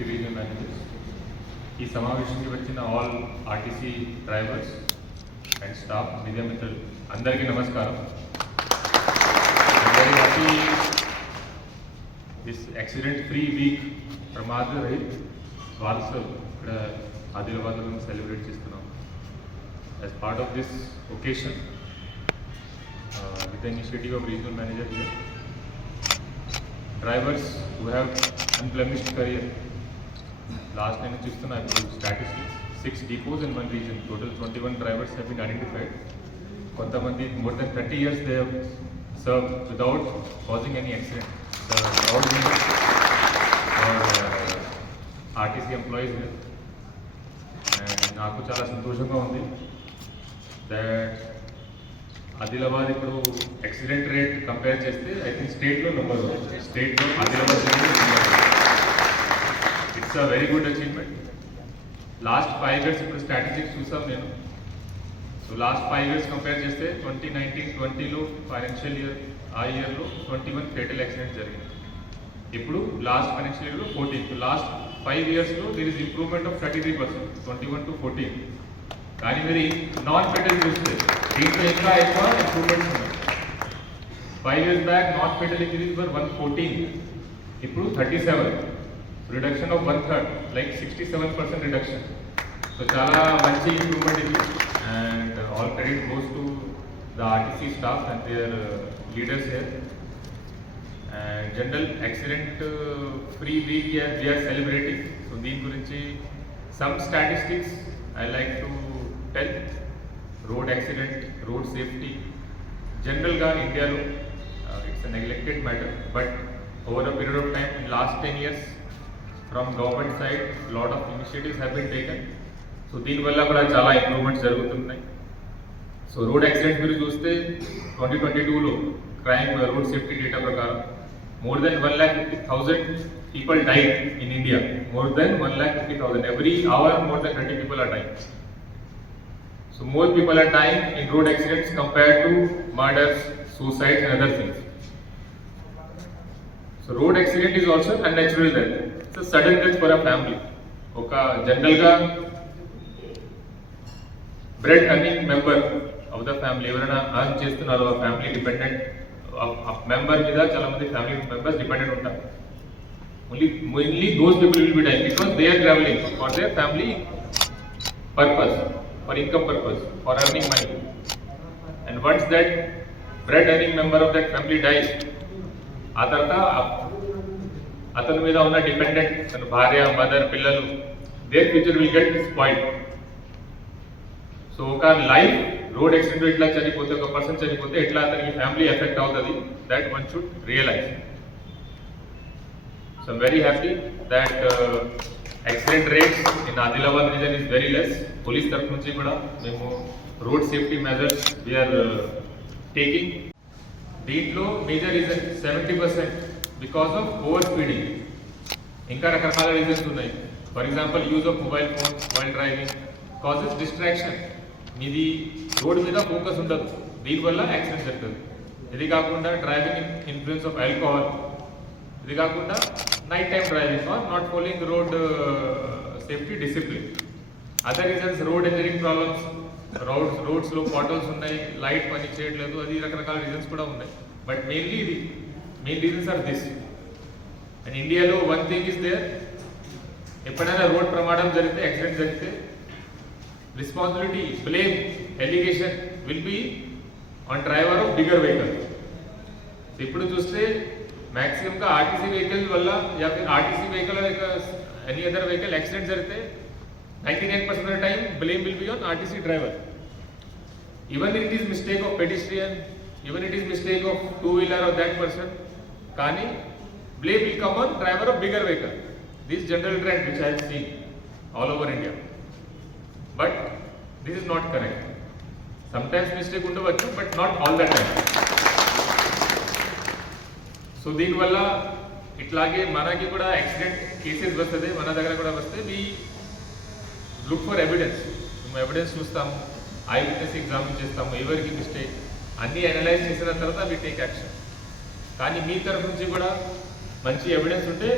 Fifty regional managers ఈ సమావేశానికి వచ్చిన all RTC drivers and staff media మిత్రులు అందరికీ నమస్కారం. Very happy this accident free week ప్రమాద రహిత్ వారసు ఇక్కడ ఆదిలాబాద్లో మేము సెలబ్రేట్ చేస్తున్నాం. As part of this occasion with initiative of regional manager drivers who have unblemished career last నేను చూస్తున్నా ఇప్పుడు statistics six depots in one region total twenty one drivers have been identified కొంతమంది more than thirty years they serve without causing any accident proud RTC employees నాకు చాలా సంతోషంగా ఉంది that Adilabad ఇప్పుడు accident rate compare చేస్తే ఐ థింక్ స్టేట్లో number స్టేట్లో Adilabad it's a very good achievement last five years ఇప్పుడు స్ట్రాటజిక్స్ చూసాం నేను. So last five years compare చేస్తే ట్వంటీ నైన్టీన్ ట్వంటీలో ఫైనాన్షియల్ ఇయర్ ఆ ఇయర్లో ట్వంటీ వన్ ఫేటల్ యాక్సిడెంట్ జరిగింది ఇప్పుడు లాస్ట్ ఫైనాన్షియల్ ఇయర్లో ఫోర్టీన్ లాస్ట్ ఫైవ్ ఇయర్స్లో there is improvement of thirty three percent twenty one to fourteen కానీ మీరు నాన్ ఫెటల్ చూస్తే దీంట్లో ఇంకా ఎక్కువ ఇంప్రూవ్మెంట్స్ ఉన్నాయి. Five years back non fatal injuries were one fourteen ఇప్పుడు thirty seven reduction of one third like sixty seven percent reduction so చాలా మంచి ఇంప్రూవ్మెంట్ ఇది and all credit goes to the RTC staff and their leaders here and general accident free week we're celebrating so దీని గురించి some statistics I like to tell road accident road safety జనరల్గా ఇండియాలో it's a neglected matter but over a period of time in last ten years from government side lot of initiatives have been taken so దీనివల్ల కూడా చాలా improvements జరుగుతున్నాయి so road accidents మీరు చూస్తే twenty twenty టూలో crime road safety data ప్రకారం more than one lakh fifty thousand people died in India more than one lakh fifty thousand every hour more than thirty people are dying so more people are dying in road accidents compare to murders suicides and other things so road accident is also unnatural death it's sudden death for a family ఒక జనరల్గా bread earning member of the family ఎవరైనా earn చేస్తున్నారో ఆ family dependent member మీద చాలా మంది family members dependent ఉంటారు only mainly those people will be dying because they are travelling for their family purpose for income purpose for earning money and once that bread earning member of that family dies ఆ తర్వాత అతని మీద ఉన్న dependent తన భార్య mother పిల్లలు their future will get spoil so ఒక life road accident ఇట్లా చనిపోతే ఒక పర్సన్ చనిపోతే ఎట్లా అతనికి ఫ్యామిలీ ఎఫెక్ట్ అవుతుంది that one should realise so very happy that accident rates in Adilabad region is very less police తరఫు నుంచి కూడా మేము road safety measures we're taking దీంట్లో major reason seventy percent because of over speeding ఇంకా రకరకాల reasons ఉన్నాయి. For example use of mobile phone while driving causes distraction మీది road మీద ఫోకస్ ఉండదు. దీనివల్ల యాక్సిడెంట్ జరుగుతుంది. ఇది కాకుండా డ్రైవింగ్ ఇన్ఫ్లుయెన్స్ ఆఫ్ ఆల్కహాల్ ఇది కాకుండా night time driving or not following road safety discipline other reasons road engineering problems roads రోడ్స్లో potholes ఉన్నాయి. లైట్ పని చేయట్లేదు అది రకరకాల రీజన్స్ కూడా ఉన్నాయి. బట్ మెయిన్లీ ఇది main reasons are this and ఇండియాలో వన్ థింగ్ ఇస్ దేర్ ఎప్పుడైనా రోడ్ ప్రమాదం జరిగితే యాక్సిడెంట్ జరిగితే responsibility blame allegation will be on driver of bigger vehicle ఇప్పుడు చూస్తే మ్యాక్సిమంగా ఆర్టీసీ వెహికల్ వల్ల yeah Phir RTC vehicle any other vehicle accident జరిగితే ninety nine percent of time blame will be on RTC driver even it is mistake of pedestrian even it is mistake of two wheeler of that person కానీ blame will come on driver of bigger vehicle. This general trend which I have seen all over India. But this is not correct. Sometimes mistake ఉండవచ్చు but not all the time so దీనివల్ల ఇట్లాగే మనకి కూడా accident cases వస్తుంది మన దగ్గర కూడా వస్తే వి లుక్ ఫర్ ఎవిడెన్స్ మేము ఎవిడెన్స్ చూస్తాము ఐ విట్నెస్ ఎగ్జామిన్ చేస్తాము ఎవరికి మిస్టేక్ అన్నీ అనలైజ్ చేసిన తర్వాత వి టేక్ యాక్షన్ కానీ మీ తరఫు నుంచి కూడా మంచి ఎవిడెన్స్ ఉంటే